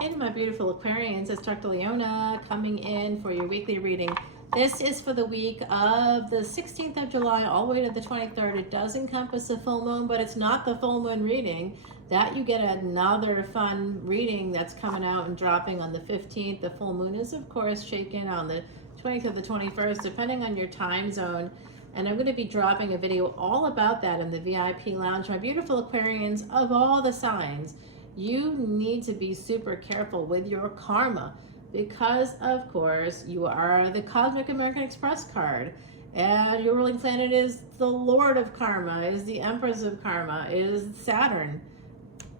Hey my beautiful Aquarians, it's Dr. Leona coming in for your weekly reading. This is for the week of the 16th of July all the way to the 23rd. It does encompass a full moon, but it's not the full moon reading. That you get another fun reading that's coming out and dropping on the 15th. The full moon is of course shaken on the 20th or the 21st, depending on your time zone. And I'm going to be dropping a video all about that in the VIP lounge. My beautiful Aquarians of all the signs, you need to be super careful with your karma because, of course, you are the Cosmic American Express card. And your ruling planet is the Lord of Karma, is the Empress of Karma, is Saturn.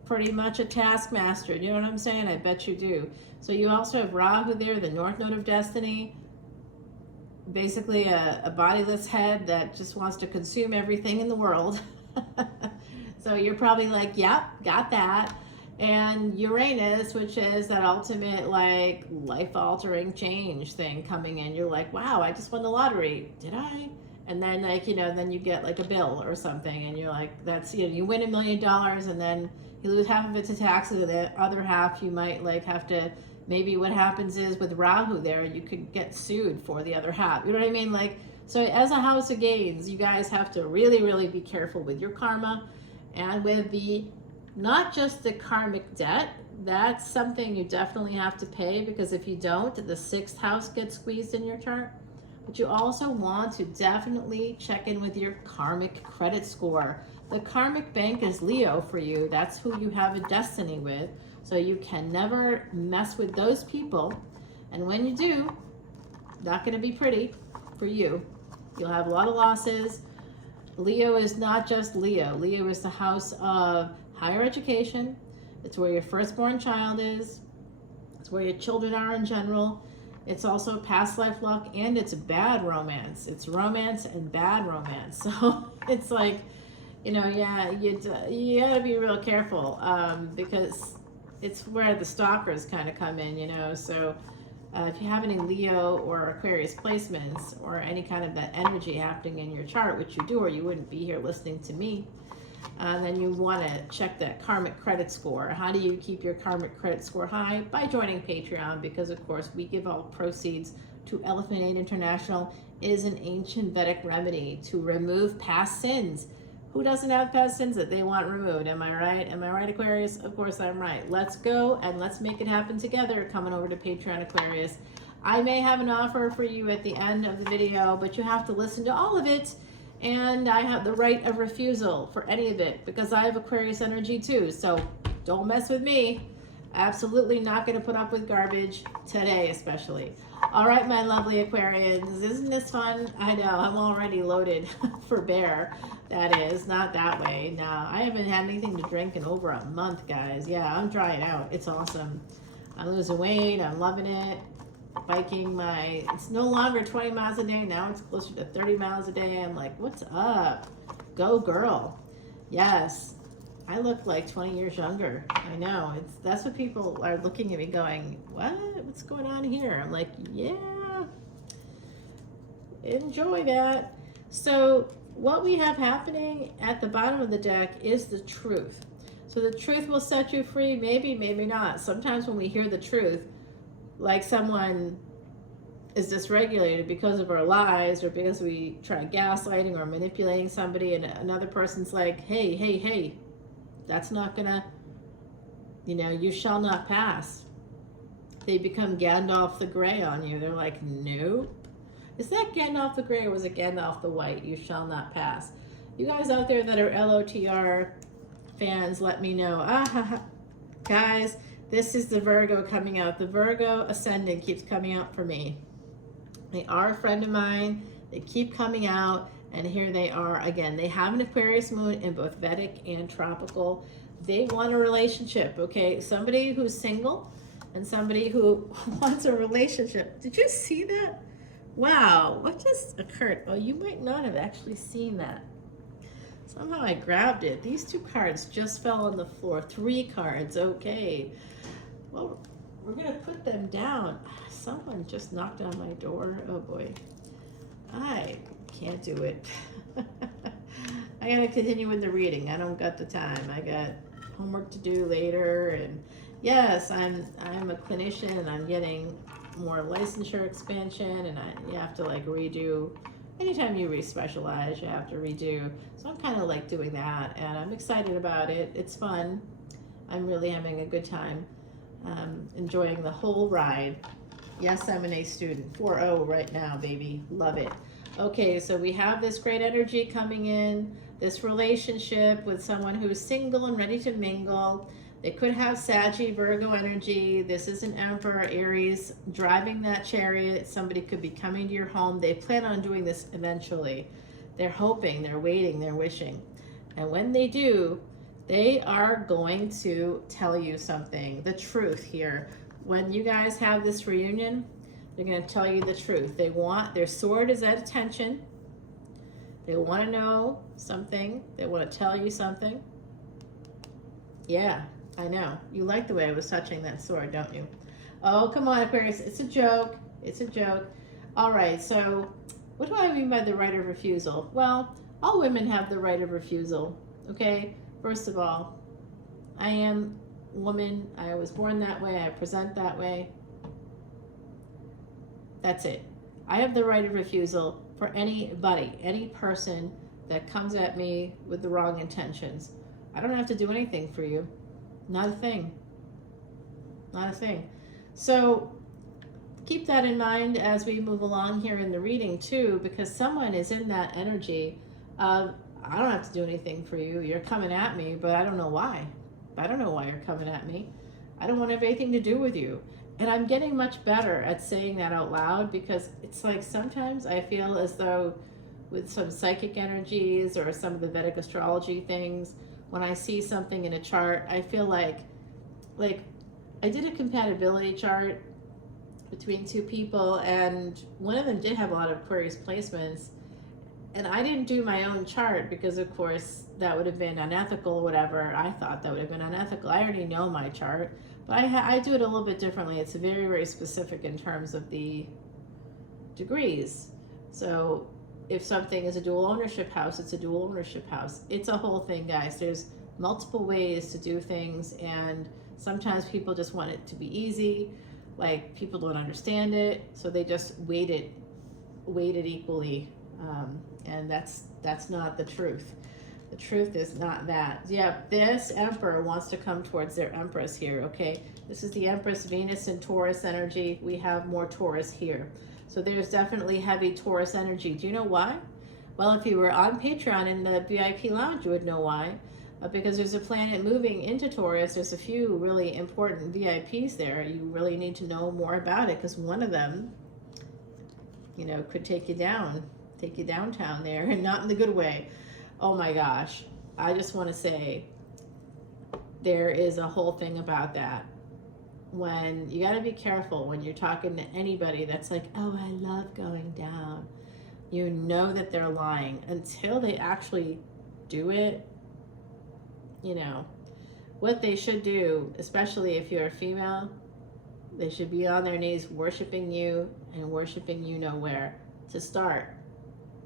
Pretty much a taskmaster. You know what I'm saying? I bet you do. So you also have Rahu there, the North Node of Destiny. Basically a bodiless head that just wants to consume everything in the world. So you're probably like, yep, got that. And Uranus, which is that ultimate like life-altering change thing coming in. You're like, wow, I just won the lottery. Did I? And then like, you know, then you get like a bill or something and you're like, that's, you know, you win $1 million and then you lose half of it to taxes and the other half you might like have to, maybe what happens is with Rahu there, you could get sued for the other half. You know what I mean? Like, so as a house of gains, you guys have to really, really be careful with your karma and with the not just the karmic debt. That's something you definitely have to pay because if you don't, the 6th house gets squeezed in your chart. But you also want to definitely check in with your karmic credit score. The karmic bank is Leo for you. That's who you have a destiny with. So you can never mess with those people. And when you do, not going to be pretty for you. You'll have a lot of losses. Leo is not just Leo. Leo is the house of higher education. It's where your firstborn child is. It's where your children are in general. It's also past life luck and it's bad romance. It's romance and bad romance. So it's like, you know, yeah, you gotta be real careful because it's where the stalkers kind of come in, you know. So if you have any Leo or Aquarius placements or any kind of that energy happening in your chart, which you do, or you wouldn't be here listening to me, then you want to check that karmic credit score. How do you keep your karmic credit score high? By joining Patreon, because of course we give all proceeds to Elephant Aid International. It is an ancient Vedic remedy to remove past sins. Who doesn't have past sins that they want removed? Am I right? Am I right, Aquarius? Of course I'm right. Let's go and let's make it happen together. Coming over to Patreon, Aquarius. I may have an offer for you at the end of the video, but you have to listen to all of it. And I have the right of refusal for any of it because I have Aquarius energy too. So don't mess with me. Absolutely not going to put up with garbage today, especially. All right, my lovely Aquarians, isn't this fun? I know, I'm already loaded for bear. That is, not that way. No, I haven't had anything to drink in over a month, guys. Yeah, I'm drying out. It's awesome. I'm losing weight. I'm loving it. Biking it's no longer 20 miles a day. Now it's closer to 30 miles a day. I'm like, what's up? Go girl. Yes. I look like 20 years younger. I know. That's what people are looking at me going, what? What's going on here? I'm like, yeah, enjoy that. So what we have happening at the bottom of the deck is the truth. So the truth will set you free. Maybe, maybe not. Sometimes when we hear the truth, like someone is dysregulated because of our lies or because we try gaslighting or manipulating somebody and another person's like, hey, hey, hey, that's not gonna, you know, you shall not pass. They become Gandalf the Grey on you. They're like, nope. Is that Gandalf the Grey or was it Gandalf the White? You shall not pass. You guys out there that are LOTR fans, let me know. Guys, this is the Virgo coming out. The Virgo Ascendant keeps coming out for me. They are a friend of mine. They keep coming out. And here they are again. They have an Aquarius moon in both Vedic and tropical. They want a relationship, okay? Somebody who's single and somebody who wants a relationship. Did you see that? Wow, what just occurred? Oh, you might not have actually seen that. Somehow I grabbed it. These 2 cards just fell on the floor. 3 cards, okay. Well, we're gonna put them down. Someone just knocked on my door. Oh boy, I can't do it. I gotta continue with the reading. I don't got the time. I got homework to do later and Yes, I'm a clinician and I'm getting more licensure expansion, and you have to like redo. Anytime you re-specialize, you have to redo. So I'm kind of like doing that, and I'm excited about it. It's fun. I'm really having a good time, enjoying the whole ride. Yes, I'm an A student. 4.0 right now, baby. Love it. Okay, so we have this great energy coming in, this relationship with someone who's single and ready to mingle. They could have Saggy, Virgo energy. This is an Emperor, Aries, driving that chariot. Somebody could be coming to your home. They plan on doing this eventually. They're hoping, they're waiting, they're wishing. And when they do, they are going to tell you something, the truth here. When you guys have this reunion, they're going to tell you the truth. They want, their sword is at attention. They want to know something. They want to tell you something. Yeah, I know. You like the way I was touching that sword, don't you? Oh, come on, Aquarius. It's a joke. It's a joke. All right, so what do I mean by the right of refusal? Well, all women have the right of refusal, okay? First of all, I am a woman. I was born that way. I present that way. That's it. I have the right of refusal for anybody, any person that comes at me with the wrong intentions. I don't have to do anything for you. Not a thing. Not a thing. So keep that in mind as we move along here in the reading too, because someone is in that energy of, I don't have to do anything for you. You're coming at me, but I don't know why. I don't know why you're coming at me. I don't want to have anything to do with you. And I'm getting much better at saying that out loud, because it's like sometimes I feel as though with some psychic energies or some of the Vedic astrology things, when I see something in a chart, I feel like I did a compatibility chart between two people, and one of them did have a lot of Aquarius placements, and I didn't do my own chart because of course that would have been unethical or whatever. I thought that would have been unethical. I already know my chart, but I do it a little bit differently. It's very, very specific in terms of the degrees. So if something is a dual ownership house, it's a dual ownership house. It's a whole thing, guys. There's multiple ways to do things, and sometimes people just want it to be easy. Like, people don't understand it, so they just weight it equally, and that's not the truth. The truth is not that. Yeah, this Emperor wants to come towards their Empress here, okay? This is the Empress, Venus and Taurus energy. We have more Taurus here. So there's definitely heavy Taurus energy. Do you know why? Well, if you were on Patreon in the VIP lounge, you would know why. Because there's a planet moving into Taurus. There's a few really important VIPs there. You really need to know more about it, because one of them, you know, could take you downtown there, and not in the good way. Oh my gosh. I just want to say there is a whole thing about that. When you got to be careful when you're talking to anybody that's like, oh, I love going down. You know that they're lying until they actually do it. You know, what they should do, especially if you're a female, they should be on their knees worshiping you, and worshiping you know where to start.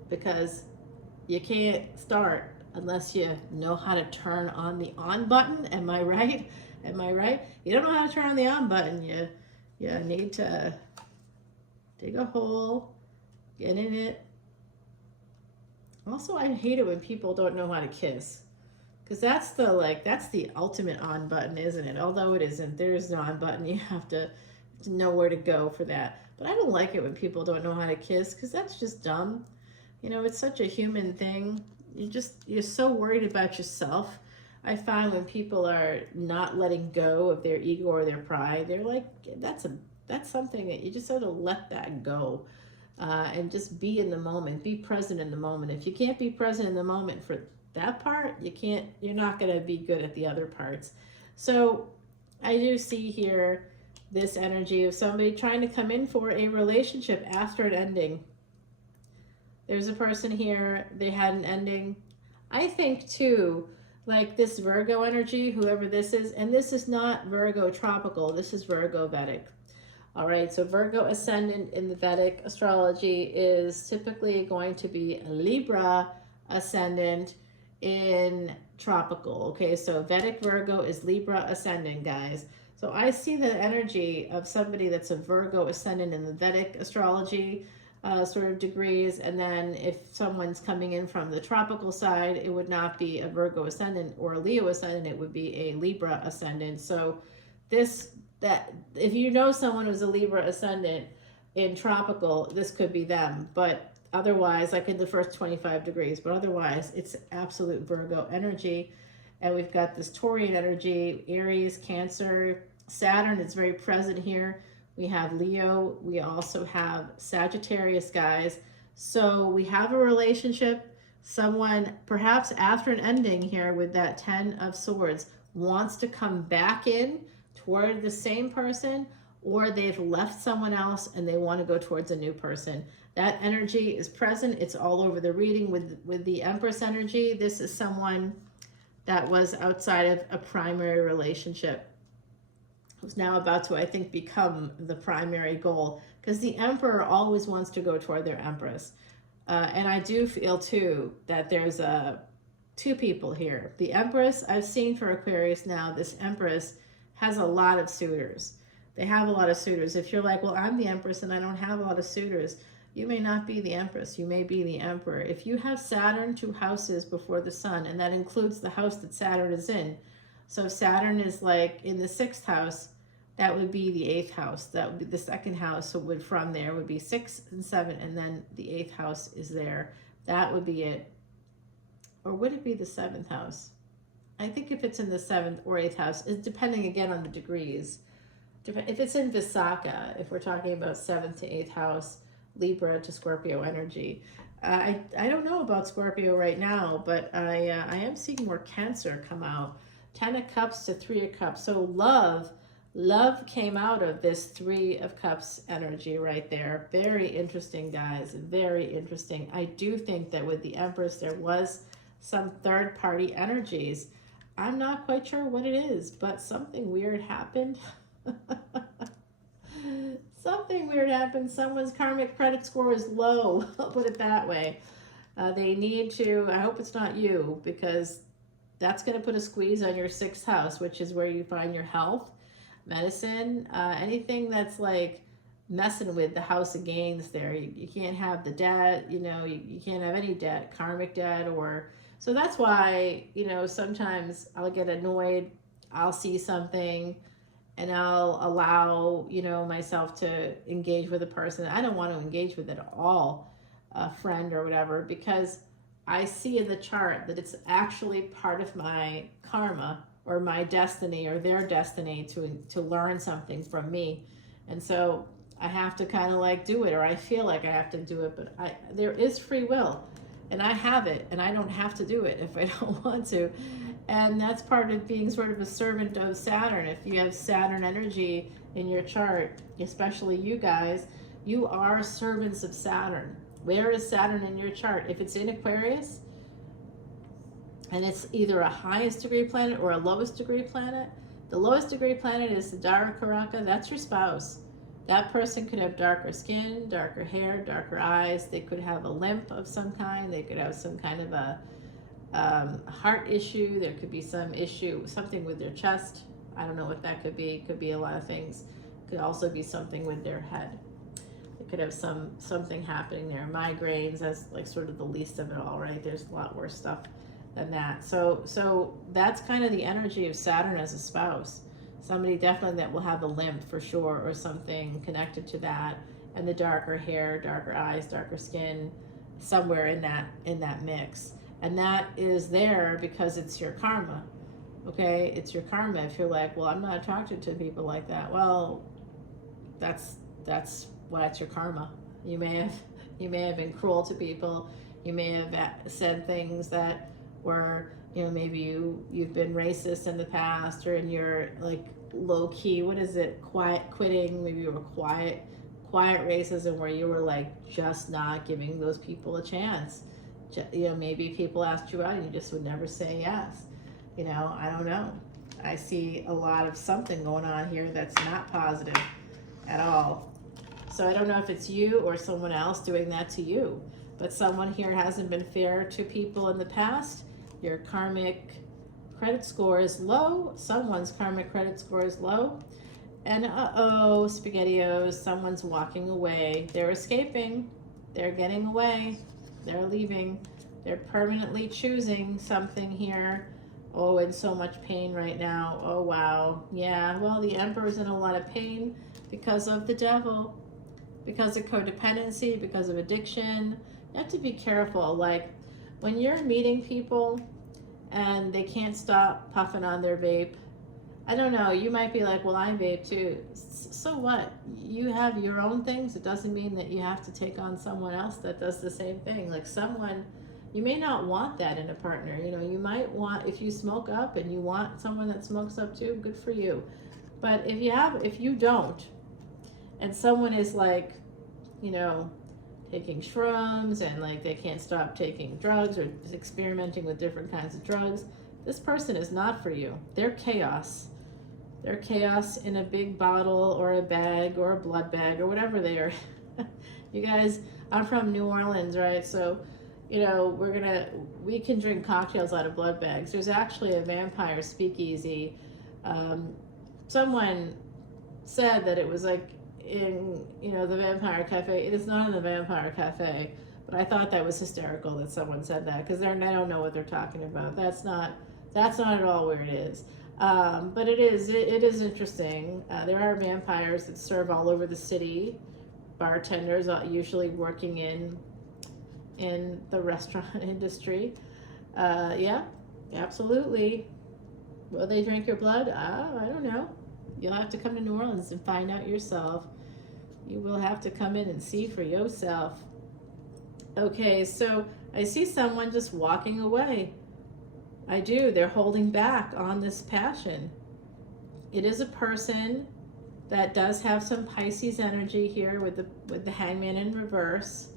Because you can't start unless you know how to turn on the on button. Am I right? Am I right? You don't know how to turn on the on button. You need to dig a hole, get in it. Also, I hate it when people don't know how to kiss. Because that's the ultimate on button, isn't it? Although it isn't. There is no on button. You have to know where to go for that. But I don't like it when people don't know how to kiss, because that's just dumb. You know, it's such a human thing. You're so worried about yourself. I find when people are not letting go of their ego or their pride, they're like, that's something that you just have to let that go, and just be in the moment, be present in the moment. If you can't be present in the moment for that part, you're not going to be good at the other parts. So I do see here this energy of somebody trying to come in for a relationship after an ending. There's a person here, they had an ending. I think too, like this Virgo energy, whoever this is, and this is not Virgo tropical, this is Virgo Vedic. All right, so Virgo Ascendant in the Vedic astrology is typically going to be a Libra Ascendant in tropical. Okay, so Vedic Virgo is Libra Ascendant, guys. So I see the energy of somebody that's a Virgo ascendant in the Vedic astrology sort of degrees, and then if someone's coming in from the tropical side, it would not be a Virgo ascendant or a Leo ascendant, it would be a Libra ascendant. So that if you know someone who's a Libra ascendant in tropical, this could be them. But otherwise, like in the first 25 degrees, but otherwise it's absolute Virgo energy. And we've got this Taurian energy, Aries, Cancer, Saturn is very present here. We have Leo. We also have Sagittarius, guys. So we have a relationship. Someone, perhaps after an ending here with that 10 of Swords, wants to come back in toward the same person, or they've left someone else and they want to go towards a new person. That energy is present. It's all over the reading with the Empress energy. This is someone that was outside of a primary relationship, who's now about to, I think, become the primary goal, because the Emperor always wants to go toward their Empress. And I do feel, too, that there's two people here. The Empress, I've seen for Aquarius now, this Empress has a lot of suitors. They have a lot of suitors. If you're like, well, I'm the Empress and I don't have a lot of suitors, you may not be the Empress. You may be the Emperor. If you have Saturn 2 houses before the Sun, and that includes the house that Saturn is in. So if Saturn is like in the 6th house, that would be the 8th house. That would be the 2nd house. So would from there would be 6 and 7, and then the 8th house is there. That would be it. Or would it be the 7th house? I think if it's in the 7th or 8th house, it's depending again on the degrees. If it's in Visakha, if we're talking about 7th to 8th house, Libra to Scorpio energy. I don't know about Scorpio right now, but I am seeing more Cancer come out. 10 of Cups to 3 of Cups. So love came out of this 3 of Cups energy right there. Very interesting, guys. Very interesting. I do think that with the Empress, there was some third-party energies. I'm not quite sure what it is, but something weird happened. Something weird happened. Someone's karmic credit score is low. I'll put it that way. They need to, I hope it's not you, because that's going to put a squeeze on your 6th house, which is where you find your health, medicine, anything that's like messing with the house of gains there. You can't have the debt, you can't have any debt, karmic debt, or so that's why, sometimes I'll get annoyed. I'll see something and I'll allow, myself to engage with a person I don't want to engage with at all, a friend or whatever, because I see in the chart that it's actually part of my karma or my destiny or their destiny to learn something from me. And so I have to kind of like do it, or I feel like I have to do it, but there is free will and I have it, and I don't have to do it if I don't want to. And that's part of being sort of a servant of Saturn. If you have Saturn energy in your chart, especially you guys, you are servants of Saturn. Where is Saturn in your chart? If it's in Aquarius, and it's either a highest degree planet or a lowest degree planet, the lowest degree planet is the Dara Karaka, that's your spouse. That person could have darker skin, darker hair, darker eyes. They could have a limp of some kind. They could have some kind of a heart issue. There could be some issue, something with their chest. I don't know what that could be. It could be a lot of things. It could also be something with their head. They could have something happening there. Migraines, that's like sort of the least of it all, right? There's a lot worse stuff than that. So that's kind of the energy of Saturn as a spouse. Somebody definitely that will have a limp for sure, or something connected to that, and the darker hair, darker eyes, darker skin, somewhere in that mix. And that is there because it's your karma. Okay, it's your karma. If you're like, well, I'm not attracted to people like that, well, that's why it's your karma. You may have been cruel to people. You may have said things that were, maybe you've been racist in the past, or in your like low key, what is it, quiet quitting. Maybe you were quiet racism, where you were like just not giving those people a chance. Maybe people asked you out and you just would never say yes. I don't know. I see a lot of something going on here that's not positive at all. So I don't know if it's you or someone else doing that to you, but someone here hasn't been fair to people in the past. Your karmic credit score is low. Someone's karmic credit score is low. And uh-oh, SpaghettiOs, someone's walking away. They're escaping. They're getting away. They're leaving. They're permanently choosing something here. Oh, in so much pain right now. Oh, wow. Yeah, well, the Emperor's in a lot of pain because of the devil, because of codependency, because of addiction. You have to be careful. Like, when you're meeting people and they can't stop puffing on their vape, I don't know, you might be like, well, I vape too. So what? You have your own things. It doesn't mean that you have to take on someone else that does the same thing. Like someone, you may not want that in a partner. You know, you might want, if you smoke up and you want someone that smokes up too, good for you. But if you don't, and someone is like, you know, taking shrooms and like they can't stop taking drugs or experimenting with different kinds of drugs, this person is not for you. They're chaos. They're chaos in a big bottle or a bag or a blood bag or whatever they are. You guys, I'm from New Orleans, right? So, you know, we can drink cocktails out of blood bags. There's actually a vampire speakeasy. Someone said that it was like in, you know, the Vampire Cafe. It is not in the Vampire Cafe, but I thought that was hysterical that someone said that, because they don't know what they're talking about. That's not at all where it is. But it is interesting. There are vampires that serve all over the city. Bartenders usually working in the restaurant industry. Yeah, absolutely. Will they drink your blood? I don't know. You'll have to come to New Orleans and find out yourself. You will have to come in and see for yourself. Okay, so I see someone just walking away. I do. They're holding back on this passion. It is a person that does have some Pisces energy here with the Hangman in reverse.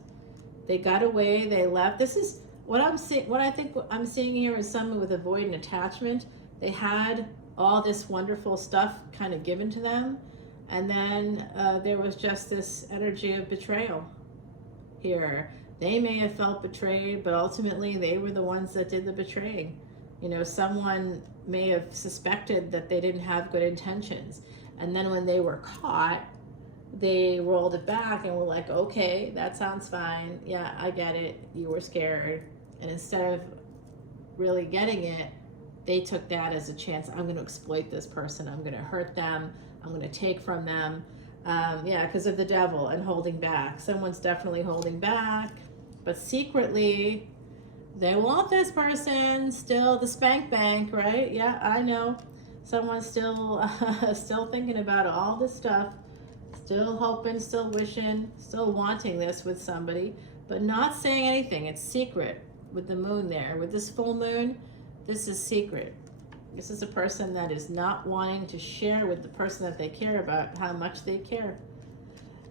They got away. They left. This is what I'm seeing. What I think I'm seeing here is someone with avoidant attachment. They had all this wonderful stuff kind of given to them, and then there was just this energy of betrayal here. They may have felt betrayed, but ultimately they were the ones that did the betraying. You know, someone may have suspected that they didn't have good intentions, and then when they were caught, they rolled it back and were like, okay, that sounds fine. Yeah, I get it. You were scared. And instead of really getting it, they took that as a chance. I'm going to exploit this person. I'm going to hurt them. I'm going to take from them. Yeah, because of the devil and holding back. Someone's definitely holding back, but secretly they want this person still, the spank bank, right? Yeah, I know. Someone's still still thinking about all this stuff, still hoping, still wishing, still wanting this with somebody, but not saying anything. It's secret with the moon there. With this full moon, this is secret. This is a person that is not wanting to share with the person that they care about how much they care.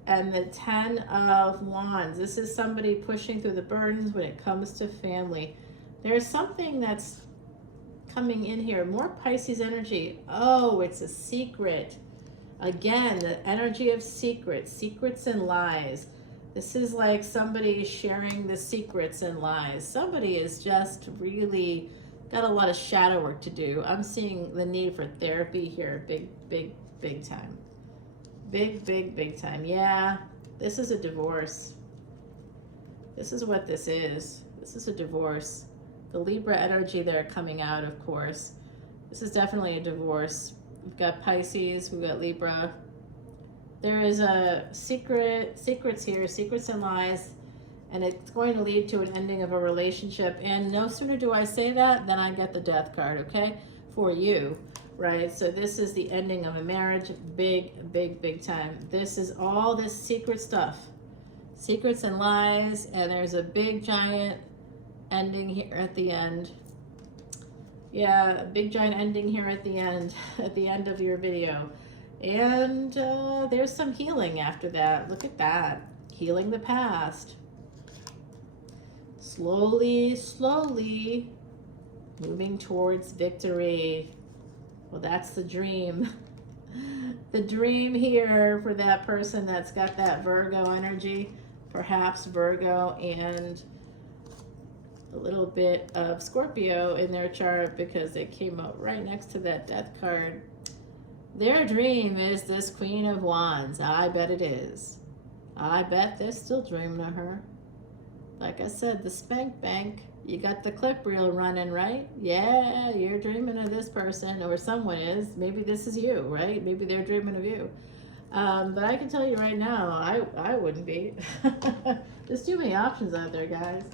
And the 10 of Wands. This is somebody pushing through the burdens when it comes to family. There's something that's coming in here. More Pisces energy. Oh, it's a secret. Again, the energy of secrets. Secrets and lies. This is like somebody sharing the secrets and lies. Somebody is just really got a lot of shadow work to do. I'm seeing the need for therapy here. Big time. Big time. Yeah, this is a divorce. This is what this is. This is a divorce. The Libra energy there coming out, of course. This is definitely a divorce. We've got Pisces, we've got Libra. There is a secrets here, secrets and lies, and it's going to lead to an ending of a relationship. And no sooner do I say that than I get the death card, okay, for you, right? So this is the ending of a marriage, big time. This is all this secret stuff, secrets and lies, and there's a big giant ending here at the end. Yeah, a big giant ending here at the end of your video. And there's some healing after that. Look at that. Healing the past. Slowly moving towards victory. Well, that's the dream. The dream here for that person that's got that Virgo energy. Perhaps Virgo and a little bit of Scorpio in their chart because they came out right next to that death card. Their dream is this Queen of Wands. I bet it is. I bet they're still dreaming of her. Like I said, the spank bank. You got the clip reel running, right? Yeah, you're dreaming of this person, or someone is. Maybe this is you, right? Maybe they're dreaming of you. But I can tell you right now, I wouldn't be. There's too many options out there, guys.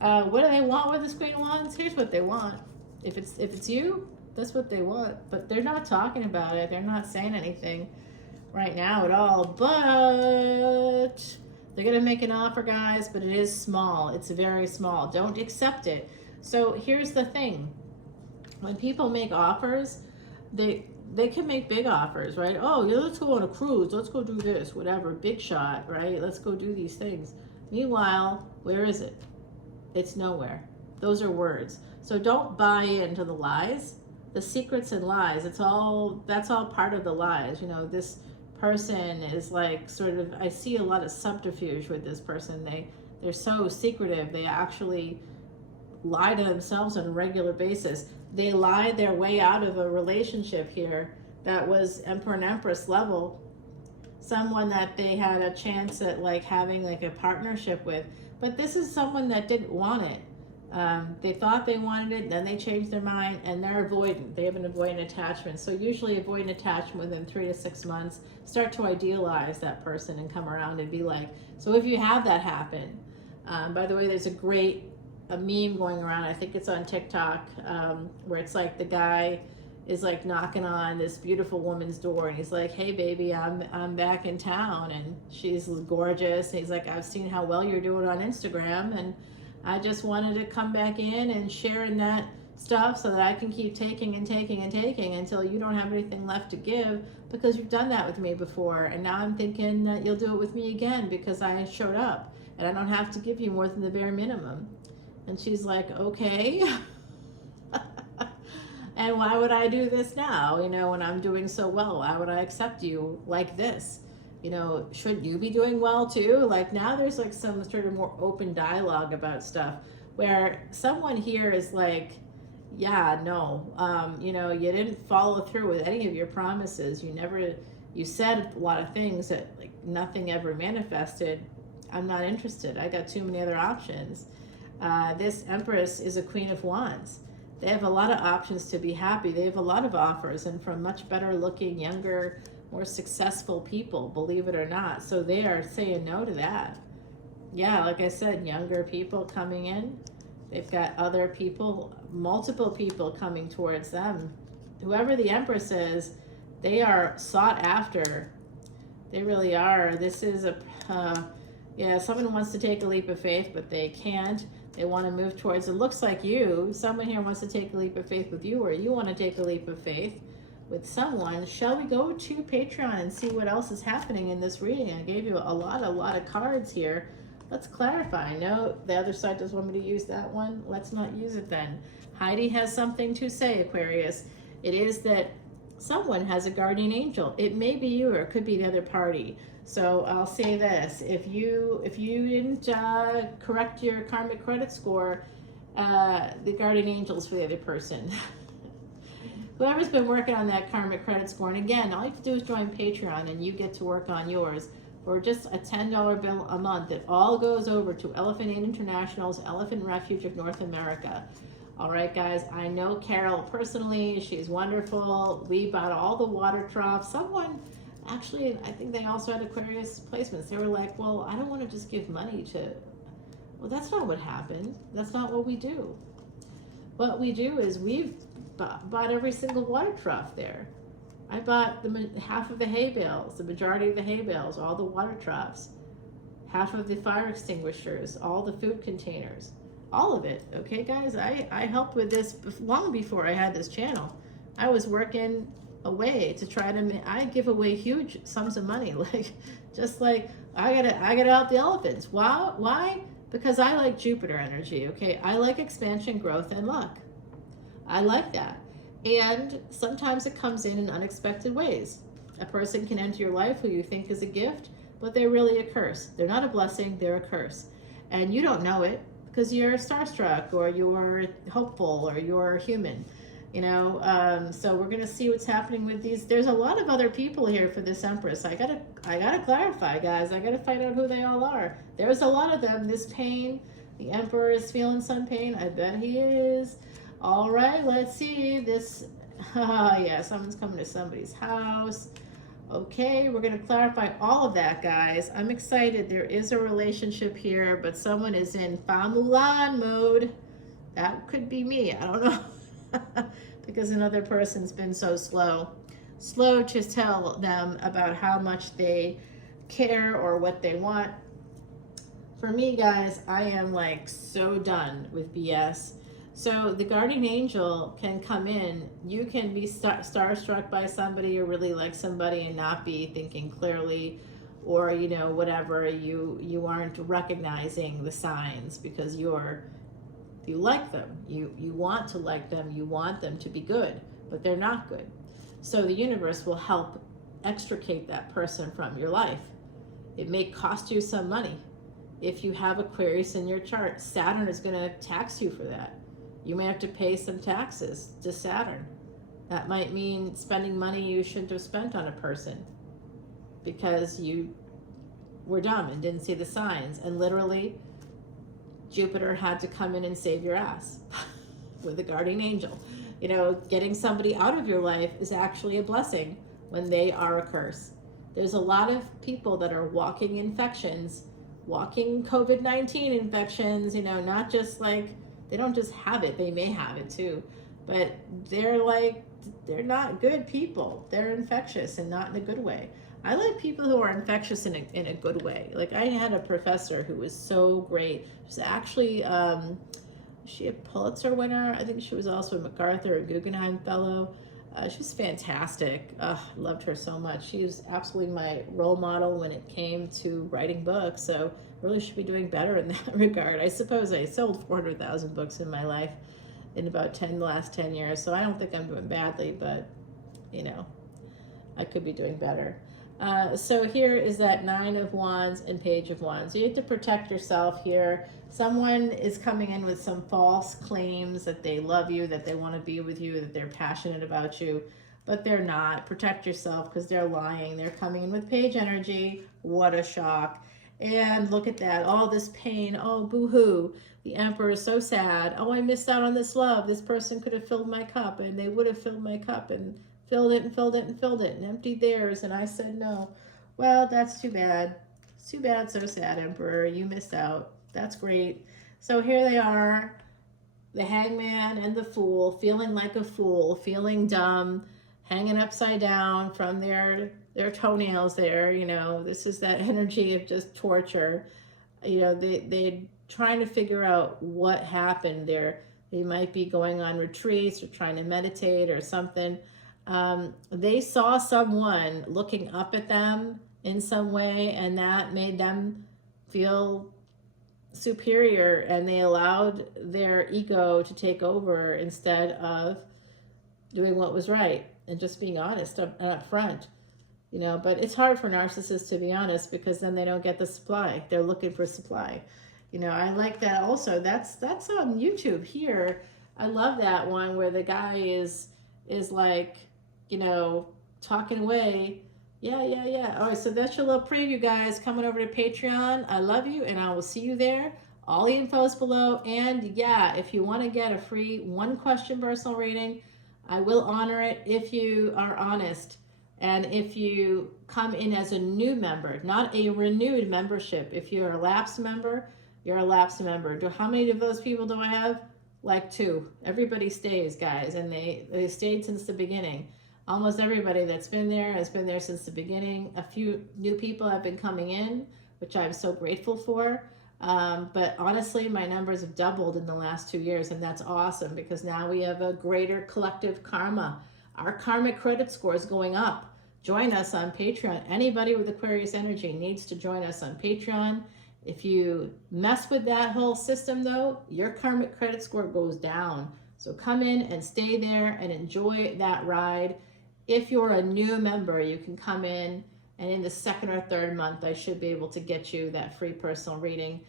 What do they want with this Queen of Wands? Here's what they want. If it's you, that's what they want. But they're not talking about it. They're not saying anything right now at all. But they're going to make an offer, guys, but it is small. It's very small. Don't accept it. So here's the thing. When people make offers, they can make big offers, right? Oh, yeah, let's go on a cruise. Let's go do this, whatever. Big shot, right? Let's go do these things. Meanwhile, where is it? It's nowhere. Those are words. So don't buy into the lies. The secrets and lies, that's all part of the lies. You know, this person is like sort of, I see a lot of subterfuge with this person. They're so secretive. They actually lie to themselves on a regular basis. They lied their way out of a relationship here that was Emperor and Empress level. Someone that they had a chance at like having like a partnership with. But this is someone that didn't want it. They thought they wanted it, then they changed their mind, and they're avoidant. They have an avoidant attachment. So usually avoidant attachment within 3 to 6 months, start to idealize that person and come around and be like, so if you have that happen, by the way, there's a meme going around, I think it's on TikTok, where it's like the guy is like knocking on this beautiful woman's door and he's like, hey baby, I'm back in town, and she's gorgeous, and he's like, I've seen how well you're doing on Instagram, and I just wanted to come back in and share in that stuff so that I can keep taking and taking and taking until you don't have anything left to give, because you've done that with me before, and now I'm thinking that you'll do it with me again because I showed up and I don't have to give you more than the bare minimum. And she's like, okay. And why would I do this now? You know, when I'm doing so well, why would I accept you like this? You know, shouldn't you be doing well too? Like now there's like some sort of more open dialogue about stuff where someone here is like, yeah, no, you know, you didn't follow through with any of your promises. You said a lot of things that like nothing ever manifested. I'm not interested. I got too many other options. This Empress is a Queen of Wands. They have a lot of options to be happy. They have a lot of offers, and from much better looking, younger, more successful people, believe it or not. So they are saying no to that. Yeah, like I said, younger people coming in. They've got other people, multiple people coming towards them. Whoever the Empress is, they are sought after. They really are. This is yeah, someone wants to take a leap of faith, but they can't. They want to move towards, it looks like you, someone here wants to take a leap of faith with you, or you want to take a leap of faith with someone. Shall we go to Patreon and see what else is happening in this reading? I gave you a lot of cards here. Let's clarify. No, the other side doesn't want me to use that one. Let's not use it then. Heidi has something to say, Aquarius. It is that someone has a guardian angel. It may be you, or it could be the other party. So I'll say this: if you didn't correct your karmic credit score, the guardian angel's for the other person. Whoever's been working on that karmic credit score, and again, all you have to do is join Patreon and you get to work on yours for just a $10 bill a month. It all goes over to Elephant Aid International's Elephant Refuge of North America. All right, guys, I know Carol personally. She's wonderful. We bought all the water troughs. Someone, actually, I think they also had Aquarius placements. They were like, well, I don't want to just give money to, well, that's not what happened. That's not what we do. What we do is we've bought every single water trough there. I bought half of the hay bales, the majority of the hay bales, all the water troughs, half of the fire extinguishers, all the food containers, all of it. Okay, guys, I helped with this long before I had this channel. I was working away to try to, I give away huge sums of money, like, just like, I gotta help the elephants. Why? Because I like Jupiter energy, okay? I like expansion, growth, and luck. I like that. And sometimes it comes in unexpected ways. A person can enter your life who you think is a gift, but they're really a curse. They're not a blessing, they're a curse. And you don't know it. because you're starstruck or you're hopeful or you're human, you know. So we're gonna see what's happening with these. There's a lot of other people here for this Empress. I gotta clarify, guys. I gotta find out who they all are. There's a lot of them. This pain, the Emperor is feeling some pain. I bet he is. All right, let's see this. Yeah, someone's coming to somebody's house. Okay, we're going to clarify all of that, guys. I'm excited. There is a relationship here, but someone is in Famulan mode. That could be me. I don't know. Because another person's been so slow to tell them about how much they care or what they want. For me, guys, I am like so done with BS. So the guardian angel can come in. You can be starstruck by somebody or really like somebody and not be thinking clearly, or you know, whatever, you aren't recognizing the signs because you like them. You want to like them. You want them to be good, but they're not good. So the universe will help extricate that person from your life. It may cost you some money. If you have Aquarius in your chart, Saturn is going to tax you for that. You may have to pay some taxes to Saturn. That might mean spending money you shouldn't have spent on a person because you were dumb and didn't see the signs. And literally, Jupiter had to come in and save your ass with a guardian angel. You know, getting somebody out of your life is actually a blessing when they are a curse. There's a lot of people that are walking infections, walking COVID-19 infections, you know, not just like, they don't just have it, they may have it too, but they're not good people. They're infectious and not in a good way. I like people who are infectious in a good way. Like I had a professor who was so great. She's actually, she a Pulitzer winner. I think she was also a MacArthur or Guggenheim Fellow. She's fantastic. Loved her so much. She was absolutely my role model when it came to writing books. So really should be doing better in that regard. I suppose I sold 400,000 books in my life in about the last 10 years. So I don't think I'm doing badly, but you know, I could be doing better. So here is that Nine of Wands and Page of Wands. You have to protect yourself here. Someone is coming in with some false claims that they love you, that they want to be with you, that they're passionate about you, but they're not. Protect yourself because they're lying. They're coming in with Page energy. What a shock. And look at that. All this pain. Oh, boo-hoo. The Emperor is so sad. Oh, I missed out on this love. This person could have filled my cup, and they would have filled my cup and filled it and filled it and filled it and emptied theirs, and I said no. Well, that's too bad. It's too bad, so sad, Emperor. You missed out. That's great. So here they are, the Hangman and the Fool, feeling like a fool, feeling dumb, hanging upside down from their toenails there. You know, this is that energy of just torture. You know, they trying to figure out what happened there. They might be going on retreats or trying to meditate or something. They saw someone looking up at them in some way, and that made them feel superior, and they allowed their ego to take over instead of doing what was right and just being honest and up front. You know, but it's hard for narcissists to be honest because then they don't get the supply. They're looking for supply. You know, I like that also. That's on YouTube here. I love that one where the guy is like, you know, talking away. Yeah. All right, so that's your little preview, guys. Coming over to Patreon. I love you, and I will see you there. All the info is below. And yeah, if you want to get a free 1-question personal reading, I will honor it if you are honest. And if you come in as a new member, not a renewed membership. If you're a lapsed member, you're a lapsed member. How many of those people do I have? Like 2. Everybody stays, guys, and they stayed since the beginning. Almost everybody that's been there has been there since the beginning. A few new people have been coming in, which I'm so grateful for. But honestly, my numbers have doubled in the last 2 years, and that's awesome because now we have a greater collective karma. Our karmic credit score is going up. Join us on Patreon. Anybody with Aquarius energy needs to join us on Patreon. If you mess with that whole system, though, your karmic credit score goes down. So come in and stay there and enjoy that ride. If you're a new member, you can come in, and in the 2nd or 3rd month, I should be able to get you that free personal reading.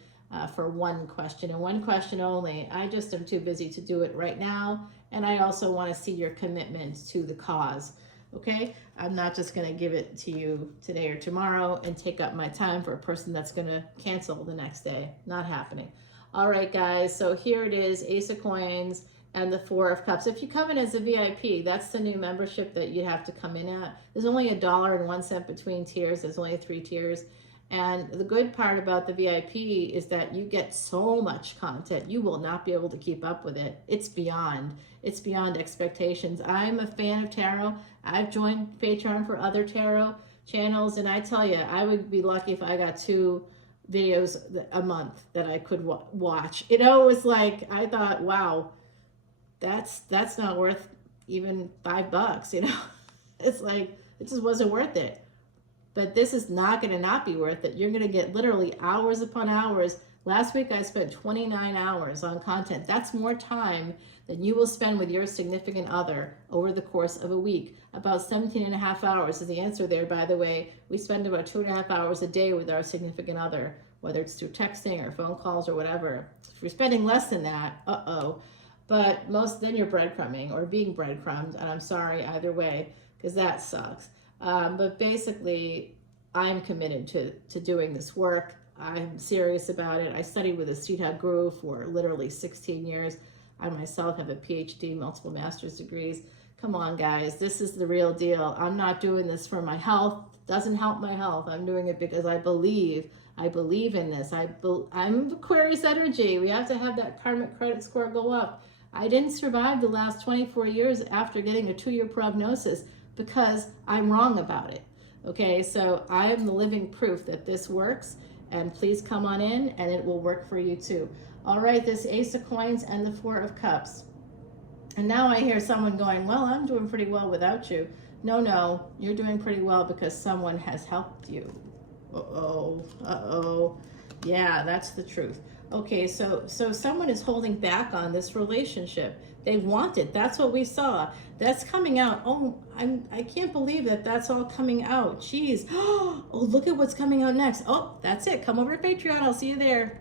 for one question and one question only. I just am too busy to do it right now. And I also want to see your commitment to the cause. Okay? I'm not just going to give it to you today or tomorrow and take up my time for a person that's going to cancel the next day. Not happening. All right, guys. So here it is, Ace of Coins and the Four of Cups. If you come in as a VIP, that's the new membership that you have to come in at. There's only $1.01 between tiers. There's only 3 tiers. And the good part about the VIP is that you get so much content. You will not be able to keep up with it. It's beyond expectations. I'm a fan of tarot. I've joined Patreon for other tarot channels, and I tell you, I would be lucky if I got 2 videos a month that I could watch. You know, it was like, I thought, wow, that's not worth even $5, you know. It's like, it just wasn't worth it. But this is not going to not be worth it. You're going to get literally hours upon hours. Last week I spent 29 hours on content. That's more time than you will spend with your significant other over the course of a week. About 17 and a half hours is the answer there, by the way. We spend about 2.5 hours a day with our significant other, whether it's through texting or phone calls or whatever. If you're spending less than that, But then you're breadcrumbing or being breadcrumbed, and I'm sorry either way, because that sucks. But basically, I'm committed to doing this work. I'm serious about it. I studied with a Siddha guru for literally 16 years. I myself have a PhD, multiple master's degrees. Come on, guys. This is the real deal. I'm not doing this for my health. Doesn't help my health. I'm doing it because I believe in this. I'm Aquarius energy. We have to have that karmic credit score go up. I didn't survive the last 24 years after getting a 2-year prognosis because I'm wrong about it. Okay, so I am the living proof that this works, and please come on in and it will work for you too. All right, this Ace of Coins and the Four of Cups. And now I hear someone going, well, I'm doing pretty well without you. No, you're doing pretty well because someone has helped you. Yeah, that's the truth. Okay, so someone is holding back on this relationship. They want it. That's what we saw. That's coming out. Oh, I can't believe that's all coming out. Jeez. Oh, look at what's coming out next. Oh, that's it. Come over to Patreon. I'll see you there.